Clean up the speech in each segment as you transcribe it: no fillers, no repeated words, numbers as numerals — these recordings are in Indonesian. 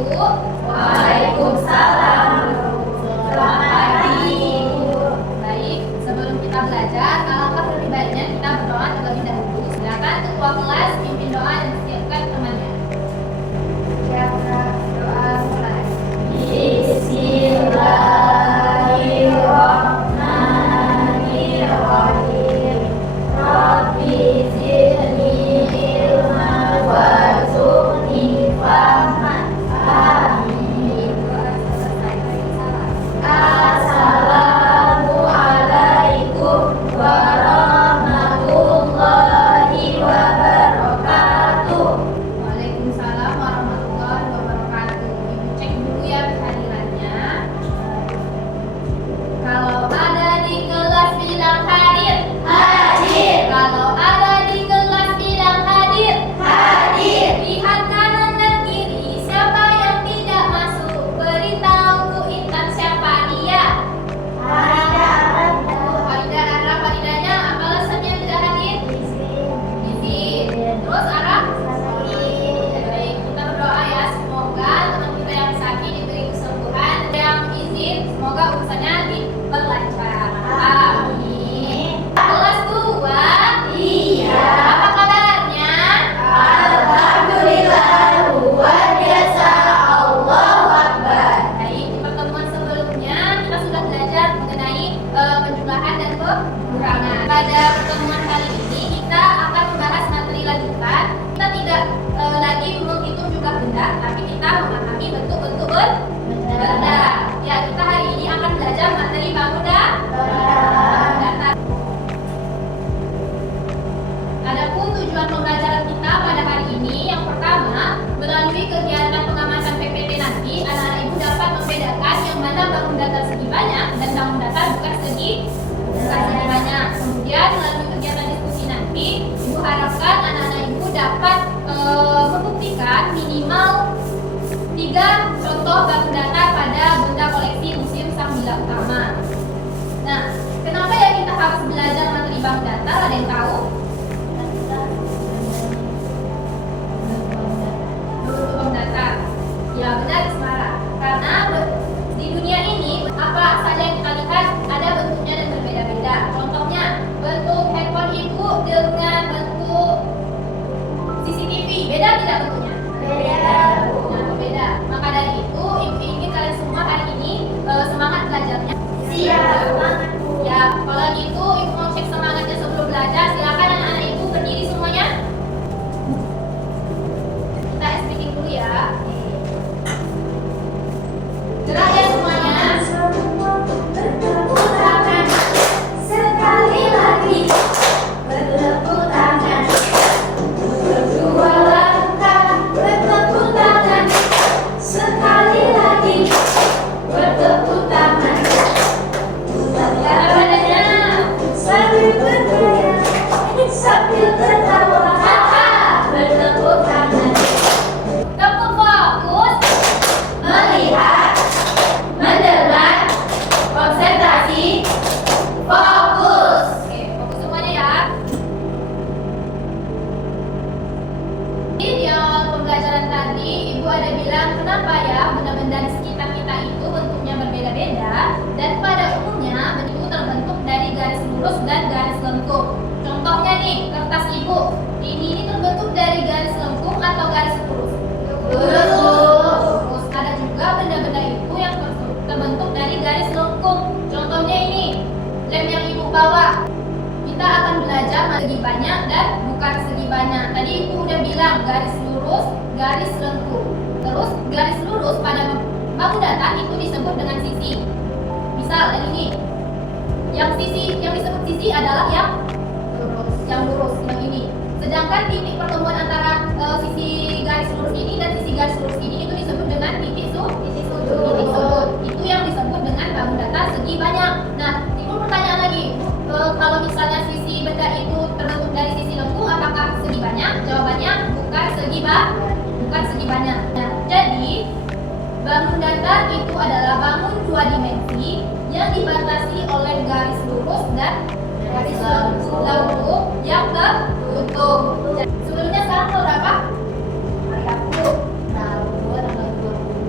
Ibu. Waalaikumsalam. Selamat pagi, Ibu. Baik, sebelum kita belajar, alangkah lebih baiknya kita berdoa terlebih dahulu. Silakan ketua kelas pimpin doa dan siapkan temannya. Siap, doa mulai. Bismillahirrahmanirrahim. Rabbi zidni ilman warzuqni fahman. Amin. Assalamualaikum warahmatullahi wabarakatuh. Waalaikumsalam warahmatullahi wabarakatuh. Ibu cek dulu ya kehadirannya. Kalau ada di kelas bilang hadir. Hadir. Kalau ada di kelas bilang hadir. Hadir. Lihat kanan dan kiri, siapa yang tidak masuk? Beritahu Bu Intan siapa dia. Faridah Arab, Faridahnya apa alasannya tidak hadir? Izin. Terus Arab? Baik, kita berdoa ya, semoga teman kita yang sakit diberi kesembuhan, yang izin semoga urusannya diperlancar. Amin. Kelas 2. Iya. Apa kabarnya? Alhamdulillah luar biasa. Allahu Akbar. Baik, di pertemuan sebelumnya kita sudah belajar mengenai penjumlahan dan pengurangan. Pada pertemuan kali ini kita akan membahas materi lanjutan. Kita tidak lagi menghitung jumlah benda, tapi kita memahami bentuk-bentuk benda. Ya, kita hari ini akan belajar materi bangun data. Adapun tujuan pembelajaran kita pada hari ini, yang pertama, melalui kegiatan pengamatan PPT nanti, anak-anak ibu dapat membedakan yang mana bangun data segi banyak dan bangun data bukan segi banyak. Kemudian melalui kegiatan diskusi nanti, ibu harapkan anak-anak ibu dapat membuktikan minimal 3 contoh bangun data pada benda koleksi Museum Sang Bila Utama. Nah, kenapa ya kita harus belajar materi bangun data? Ada yang tahu? Bentuk bank data. Ya benar Ismara. Karena di dunia ini apa saja yang kita lihat ada bentuknya dan berbeda-beda. Contohnya bentuk handphone ibu dengan bentuk CCTV beda tidak bentuknya? Beda. Nah, berbeda. Maka dari itu ibu ingin kalian semua hari ini semangat belajarnya. Siap. Ya, kalau gitu ibu mau cek semangatnya sebelum belajar. Silakan anak-anak ibu berdiri semuanya. Kita speaking dulu ya. Gerak ya semuanya. Bertepuk tangan sekali lagi. Bertepuk tangan. Berdua langkah. Bertepuk tangan sekali lagi. Bertepuk tangan. Cara badannya. Sambil berdaya, sambil tertawa. Bertepuk tangan. Tepuk fokus. Melihat, mendengar, konsentrasi, fokus. Oke, fokus semuanya ya. Di awal pembelajaran tadi, ibu ada bilang kenapa ya benda-benda di sekitar kita itu bentuknya berbeda-beda dan pada umumnya benda itu terbentuk dari garis lurus dan garis lengkung. Contohnya nih, kertas ibu. Ini terbentuk dari garis lengkung atau garis lurus? Lurus. Ada juga benda-benda itu yang terbentuk dari garis lengkung. Contohnya ini, lem yang ibu bawa. Kita akan belajar segi banyak dan bukan segi banyak. Tadi ibu udah bilang garis lurus, garis lengkung. Terus garis lurus pada bangun data itu disebut dengan sisi. Misal yang ini, yang disebut sisi adalah yang lurus, yang ini. Sedangkan titik pertemuan antara sisi garis lurus ini dan sisi garis lurus ini itu disebut dengan titik sudut. Itu yang disebut dengan bangun data segi banyak. Nah, timbul pertanyaan lagi, kalau misalnya sisi benda itu terbentuk dari sisi lengkung, apakah segi banyak? Jawabannya bukan segi banyak. Nah, jadi bangun data itu adalah bangun 2 dimensi yang dibatasi oleh garis lurus dan garis lengkung yang tertutup. Sebelumnya sekarang berapa? Hari aku tahun tanggal 20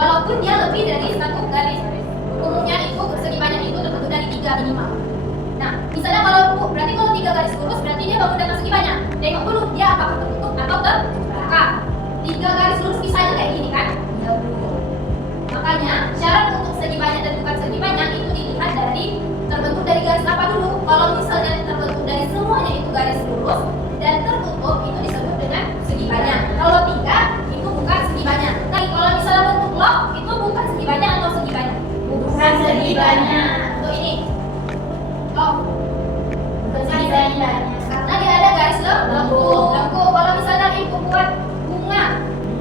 walaupun dia lebih dari satu garis. Umumnya itu segi banyak itu terbentuk dari 3 minimal. Nah, misalnya berarti kalau 3 garis lurus berarti dia bangun datar segi banyak. Tengok dulu dia apakah tertutup atau terbuka. 3 garis lurus misalnya kayak gini kan? Ya, makanya syarat untuk segi banyak dan bukan segi banyak itu dilihat dari terbentuk dari garis apa dulu. Kalau misalnya terbentuk dari semuanya itu garis lurus dan tertutup itu disebut dengan segi banyak. Kalau 3 itu bukan segi banyak. Nah, kalau misalnya bentuk blok itu bukan segi banyak atau segi banyak? Bukan segi banyak. Untuk ini. Oh. Bukan segi banyak. Karena dia ada garis lengkung. Kalau misalnya ibu buat bunga,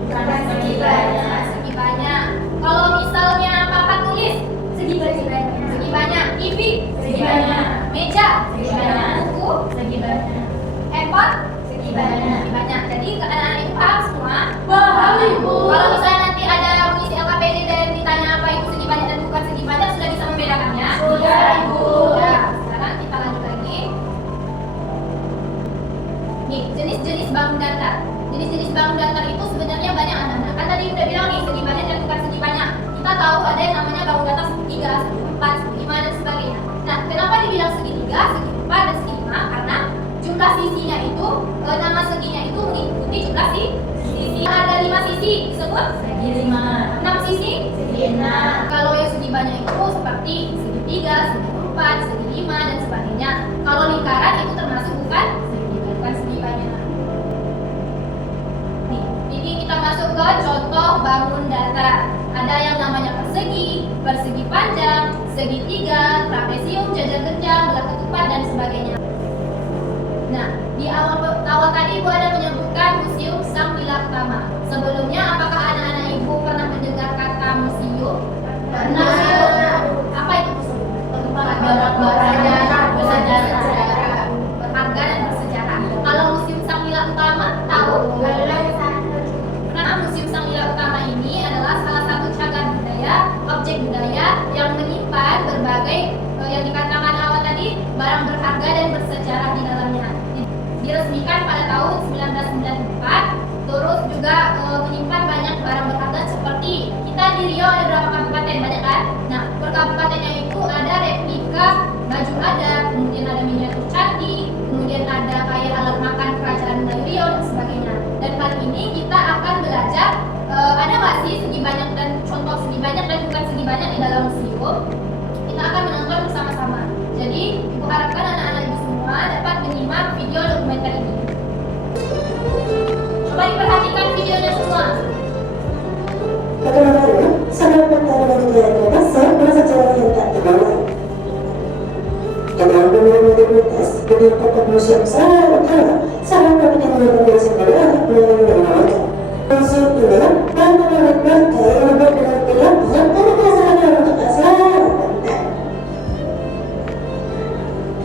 Bukan segi banyak. segi banyak. Kalau misalnya papa tulis, Segi banyak. segi banyak. TV, Segi banyak. Meja, Segi banyak. buku, Segi banyak. handphone, Segi banyak. segi banyak. Jadi anak-anak itu paham semua. Paham, Ibu. Kalau misalnya nanti ada mengisi LKPD dan ditanya apa itu segi banyak dan bukan segi banyak, sudah bisa membedakannya? Sudah, Ibu. Ya, sekarang kita lanjut lagi. Nih, jenis-jenis bangun datar. Jenis-jenis bangun datar itu sebenarnya banyak anak-anak. Kan tadi udah bilang nih segi banyak dan bukan segi banyak. Kita tahu ada yang namanya bangun datar segitiga, segi 4, segi 5 dan sebagainya. Nah, kenapa dibilang segitiga, segi 4 dan segi 5? Karena jumlah sisinya itu, nama seginya itu mengikuti jumlah sisi. Ada 5 sisi disebut Segi 5. 6 sisi. Segi 6. Kalau yang segi banyak itu seperti segitiga, segi 4, segi 5 dan sebagainya. Kalau lingkaran itu termasuk bukan segi banyak. Nih, ini kita masuk ke contoh bangun datar. Ada yang namanya persegi, persegi panjang, segitiga, trapesium, jajar genjang, belah ketupat dan sebagainya. Nah, di awal tadi Ibu ada menyebutkan Museum Sang Nila Utama. Sebelumnya, apakah anak-anak Ibu pernah mendengar kata museum? Pernah. Apa itu museum? Tempat barang-barang bersejarah. Berharga dan bersejarah. Kalau Museum Sang Nila Utama, tahu? Nah, Museum Sang Nila Utama ini adalah salah satu cagar budaya, objek budaya yang menyimpan berbagai yang dikatakan awal tadi barang berharga dan bersejarah di dalamnya. Diresmikan pada tahun 1994, terus juga menyimpan banyak barang berharga seperti kita di Riau ada berapa kabupaten, banyak kan? Nah, per kabupatennya itu ada replika baju adat, kemudian ada miniatur candi, kemudian ada kayak alat makan kerajaan Melayu Riau dan sebagainya. Dan kali ini kita akan belajar ada nggak sih segi banyak dan contoh segi banyak dan bukan segi banyak di dalam museum. Kita akan menonton bersama-sama. Jadi, Ibu harapkan anak-anak Ibu semua dapat menyimak video dokumenter ini. Coba diperhatikan videonya semua. Bagaimana sangat bertanya dengan dasar bersejarah yang tak terbawa. Dalam komunitas berdasarkan museum sangat utama, sangat penting untuk sejarah melalui remaja. Museum ini dan menurut mereka yang berbuat dengan pilihan dan kebiasaan untuk asal konten.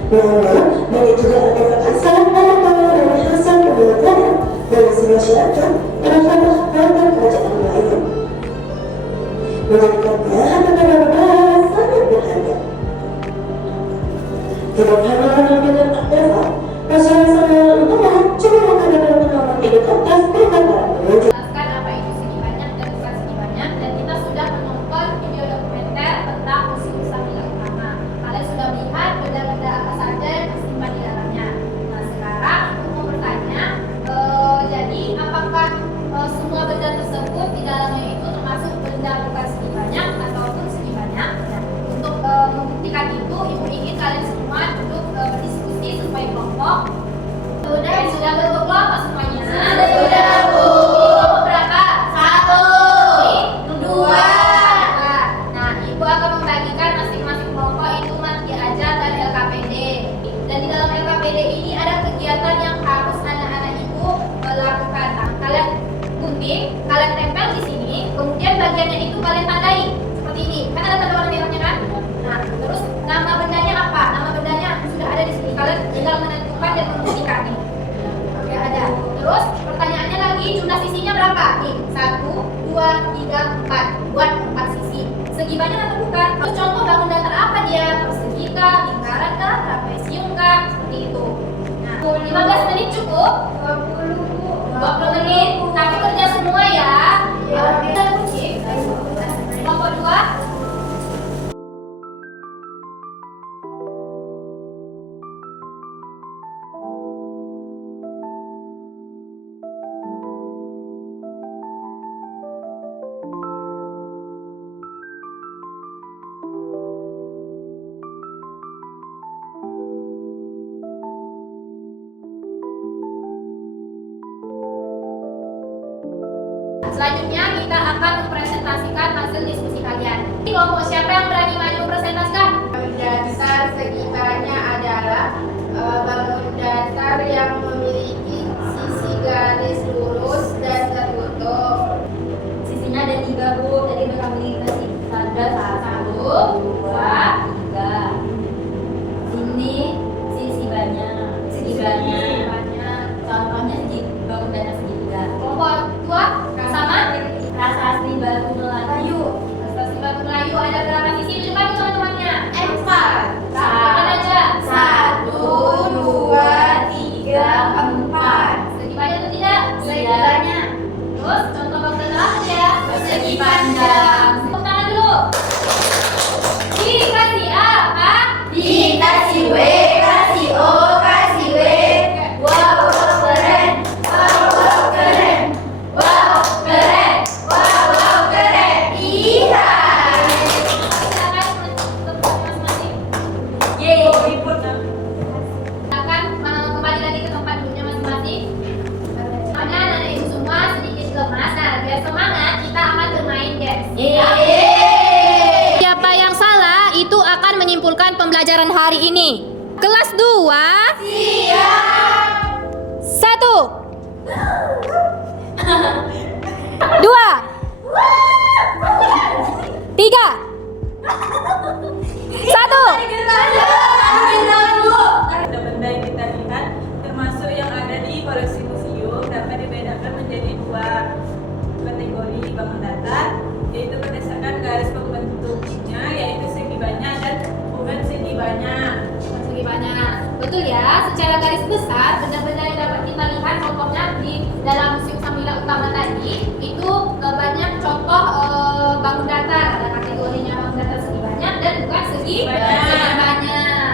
Namun, mereka juga ada asal dalam dan hasil pemerintahan dari masyarakat terhadap harga kerajaan Melayu. Menjadikannya benar-benar sangat berharga. Tidak hanya dengan aktivitas, masyarakat utama juga mengadakan pengalaman hidup atas perkataan pengunjung. Jelaskan apa itu segi banyak dan bukan segi banyak, dan kita sudah menonton video dokumenter tentang Museum Sang Nila Utama. Kalian sudah melihat benda-benda apa saja yang tersimpan di dalamnya. Nah, sekarang aku mau bertanya, jadi apakah semua benda tersebut di dalamnya itu termasuk benda bukan segi banyak ataupun segi banyak? Nah, untuk membuktikan itu, Ibu ingin kalian semua duduk berdiskusi sesuai kelompok. Sudah berkelompok semuanya? Sudah, Bu. Kelompok berapa? 1, 2. Nah, Ibu akan membagikan masing-masing kelompok itu diajar dari LKPD. Dan di dalam LKPD ini ada kegiatan yang harus anak-anak Ibu lakukan. Nah, kalian gunting, kalian tempel di sini, kemudian bagiannya itu kalian tandai seperti ini. Kan ada tanda warna merahnya kan? Nah, terus nama bendanya apa? Nama bendanya sudah ada di sini. Kalian tinggal menentukan dan membuktikan nih. Oke, ada. Terus pertanyaannya lagi, jumlah sisinya berapa? Nih, 1, 2, 3, 4. Buat 4 sisi. Segi banyak atau bukan? Terus contoh bangun datar apa dia? Persegi kah? Lingkaran kah? Trapesium kah? Seperti itu. Nah, 15 menit cukup? 20 menit. Tapi kerja semua ya. Kita kunci. tua. Selanjutnya kita akan mempresentasikan hasil diskusi kalian. Kelompok siapa yang berani maju mempresentasikan? Bangun datar segi banyak adalah bangun datar yang memiliki sisi garis lurus dan tertutup. Sisinya ada 3 Bu, tadi udah kami kasih ada 1, 2, 3. Ini sisi banyak, segi banyak. Contohnya segi bangun datar segitiga. Kelompok dua sama Prasasti Batu Melayu. Prestasi Batu Melayu ada berapa sisi? Tunjukkan ke teman-temannya. 4. Tunjukkan aja. 1, 2, 3, 4. Segi banyak atau tidak? Segi banyak. Terus contoh bangun datar apa ya? Persegi panjang. Tepuk tangan dulu. Dikasih apa? Dikasih W, kasih O, kasih W. Wow, keren. Wow, keren. Wow, keren. Wow, keren. Iya. Silakan untuk masing-masing. Yeay, ribut. Silakan kembali lagi ke tempat duduknya masing-masing. Soalnya anak itu semua sedikit lemas. Nah, biar semangat kita akan bermain guys. Yeay. Siapa yang salah itu akan menyimpulkan pembelajaran hari ini. Kelas 2. Siap. 1 2 3 1. Benda-benda yang kita lihat termasuk yang ada di koleksi museum dapat dibedakan menjadi 2 kategori bangun datar, yaitu berdasarkan garis pembentuknya, yaitu segi banyak dan bukan segi banyak. Segi banyak. Betul ya, secara garis besar benda-benda yang dapat kita lihat contohnya di dalam Museum Samila Utama tadi itu banyak contoh bangun datar. Ada kategorinya bangun datar segi banyak dan bukan segi banyak.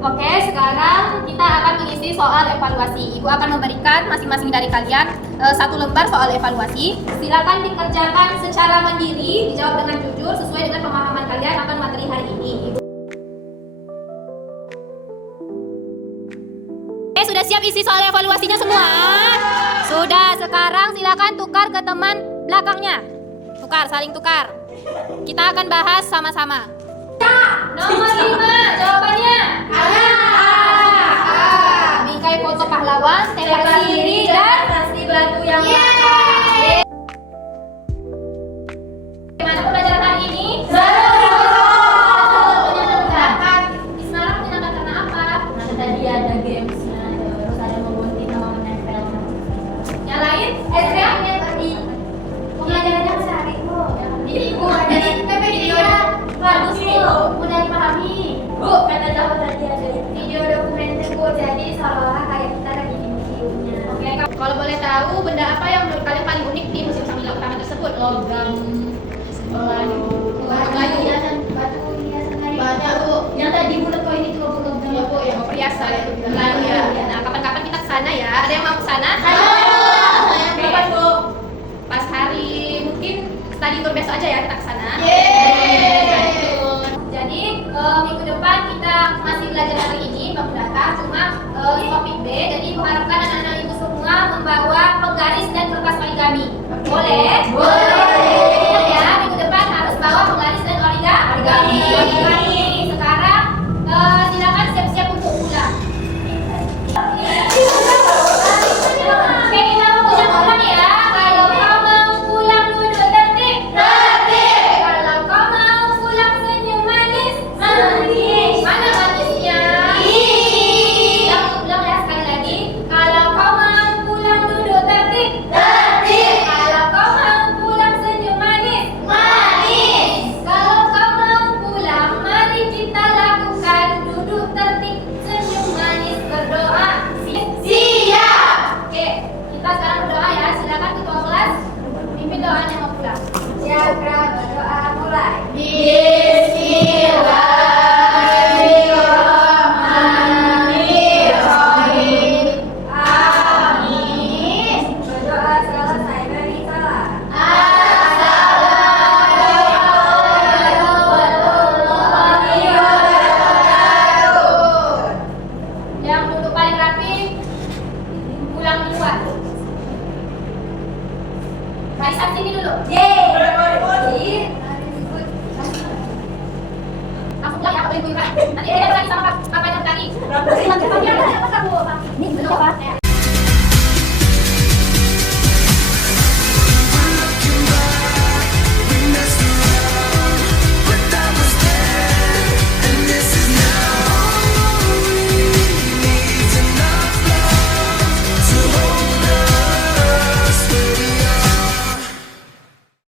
Oke, sekarang kita akan mengisi soal evaluasi. Ibu akan memberikan masing-masing dari kalian 1 lembar soal evaluasi. Silakan dikerjakan secara mandiri, dijawab dengan jujur sesuai dengan pemahaman kalian akan materi hari ini. Oke, sudah siap isi soal evaluasinya semua? Sudah, sekarang silakan tukar ke teman belakangnya. Tukar, saling tukar. Kita akan bahas sama-sama. Nomor 5, jawabannya. Bingkai foto pahlawan, tembak kiri dan Prasasti Batu yang Gimana pembelajaran hari ini? Di Semarang menyenangkan karena apa? Nah, tadi ada gamesnya, terus ada ngegunting sama menempel. Yang lain? SPM-nya tadi. Pembelajarannya sehari Bu. Ibu, Jadi videonya bagus Bu, mudah dipahami. Bu, kata jawab tadi ada Video dokumenter Bu, jadi seolah-olah kayak kita lagi di museumnya. Oke, kalau boleh tahu benda apa yang menurut kalian paling unik di Museum Samila Utama tersebut? logam Melayu. Melayu. Batu hiasan lain. Banyak Bu. Yang tadi bulat koin itu Bu, logam. Iya Bu, yang perhiasan itu Melayu ya. Nah, kapan-kapan kita ke sana ya. Ada yang mau ke sana? Oke. Kapan Bu? Pas hari mungkin study tour besok aja ya kita ke sana. Jadi minggu depan kita masih belajar hari ini bangun datar, cuma topik B. Jadi mengharapkan anak-anak ibu semua membawa penggaris dan kertas origami. Boleh? Ingat ya, minggu depan harus bawa penggaris dan origami. Sekarang silakan siap-siap untuk pulang. Oke, kita mau pulang ya. Kalau kau mau pulang duduk tertib. Kalau kau mau pulang senyum manis. Mana manisnya? Ulang ya sekali lagi. Kalau kau mau pulang duduk tertib. Kalau kau mau pulang Marisa sini dulu. Yeay. Langsung bilang ya, apa yang gue nanti beda lagi sama papanya tadi. Ini